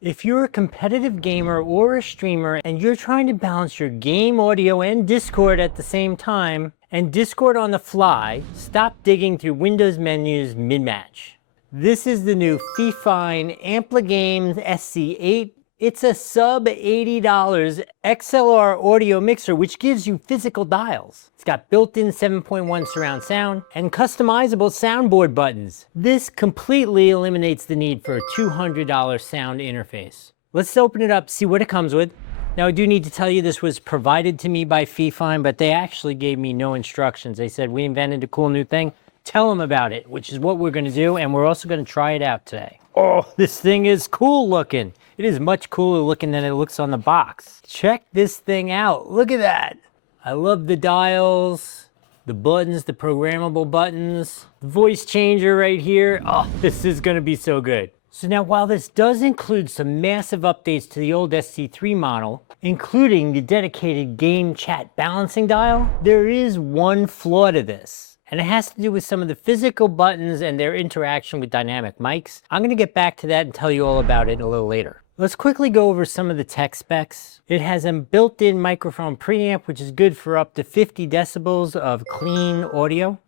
If you're a competitive gamer or a streamer and you're trying to balance your game audio and Discord at the same time, and Discord on the fly, stop digging through Windows menus mid-match. This is the new Fifine SC8. It's a sub $80 XLR audio mixer which gives you physical dials. It's got built-in 7.1 surround sound and customizable soundboard buttons. This completely eliminates the need for a $200 sound interface. Let's open it up, see what it comes with. Now I do need to tell you this was provided to me by Fifine, but they actually gave me no instructions. They said, we invented a cool new thing, tell them about it, which is what we're gonna do, and we're also gonna try it out today. Oh, this thing is cool looking. It is much cooler looking than it looks on the box. Check this thing out, look at that. I love the dials, the buttons, the programmable buttons, the voice changer right here. Oh, this is gonna be so good. So now while this does include some massive updates to the old SC3 model, including the dedicated game chat balancing dial, there is one flaw to this. And it has to do with some of the physical buttons and their interaction with dynamic mics. I'm gonna get back to that and tell you all about it a little later. Let's quickly go over some of the tech specs. It has a built-in microphone preamp, which is good for up to 50 decibels of clean audio.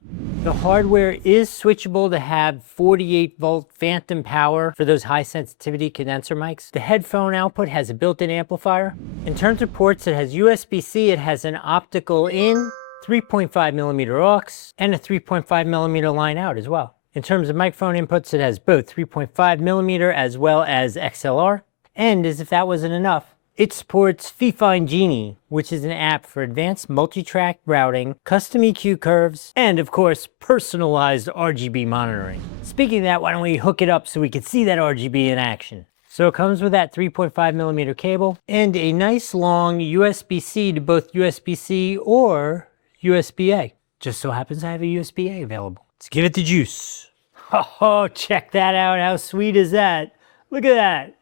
The hardware is switchable to have 48-volt phantom power for those high-sensitivity condenser mics. The headphone output has a built-in amplifier. In terms of ports, it has USB-C, it has an optical in, 3.5mm aux, and a 3.5mm line out as well. In terms of microphone inputs, it has both 3.5mm as well as XLR. And as if that wasn't enough, it supports Fifine Genie, which is an app for advanced multi-track routing, custom EQ curves, and of course, personalized RGB monitoring. Speaking of that, why don't we hook it up so we can see that RGB in action? So it comes with that 3.5mm cable and a nice long USB-C to both USB-C or USB-A. Just so happens I have a USB-A available. Let's give it the juice. Oh, check that out. How sweet is that? Look at that.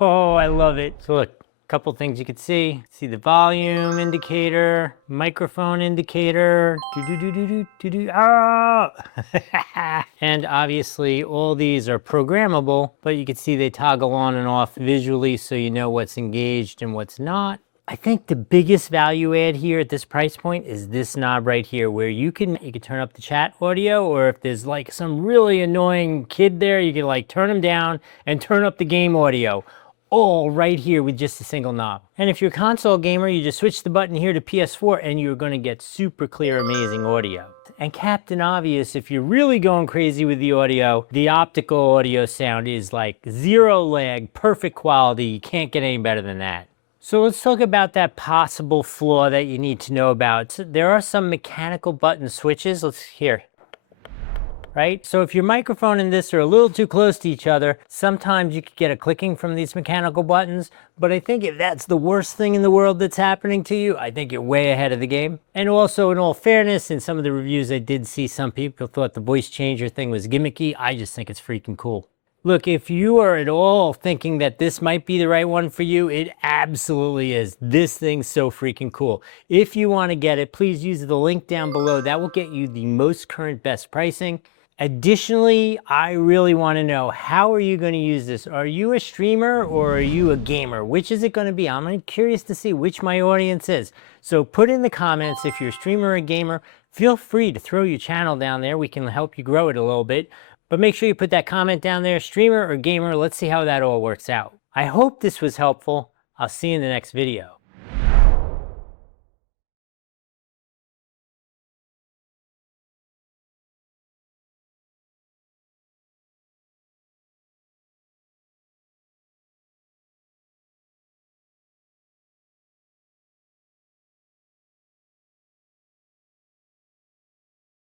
Oh, I love it. So look, a couple things you could see. See the volume indicator, microphone indicator, oh! And obviously all these are programmable, but you can see they toggle on and off visually so you know what's engaged and what's not. I think the biggest value add here at this price point is this knob right here, where you can turn up the chat audio, or if there's like some really annoying kid there, you can like turn them down and turn up the game audio, all right here with just a single knob. And if you're a console gamer, you just switch the button here to PS4 and you're gonna get super clear, amazing audio. And Captain Obvious, if you're really going crazy with the audio, the optical audio sound is like zero lag, perfect quality. You can't get any better than that. So let's talk about that possible flaw that you need to know about. There are some mechanical button switches. Let's hear. Right? So if your microphone and this are a little too close to each other, sometimes you could get a clicking from these mechanical buttons. But I think if that's the worst thing in the world that's happening to you, I think you're way ahead of the game. And also, in all fairness, in some of the reviews I did see, some people thought the voice changer thing was gimmicky. I just think it's freaking cool. Look, if you are at all thinking that this might be the right one for you, it absolutely is. This thing's so freaking cool. If you want to get it, please use the link down below. That will get you the most current best pricing. Additionally, I really want to know, how are you going to use this? Are you a streamer or are you a gamer? Which is it going to be? I'm curious to see which my audience is. So put in the comments if you're a streamer or a gamer. Feel free to throw your channel down there. We can help you grow it a little bit. But make sure you put that comment down there, streamer or gamer. Let's see how that all works out. I hope this was helpful. I'll see you in the next video.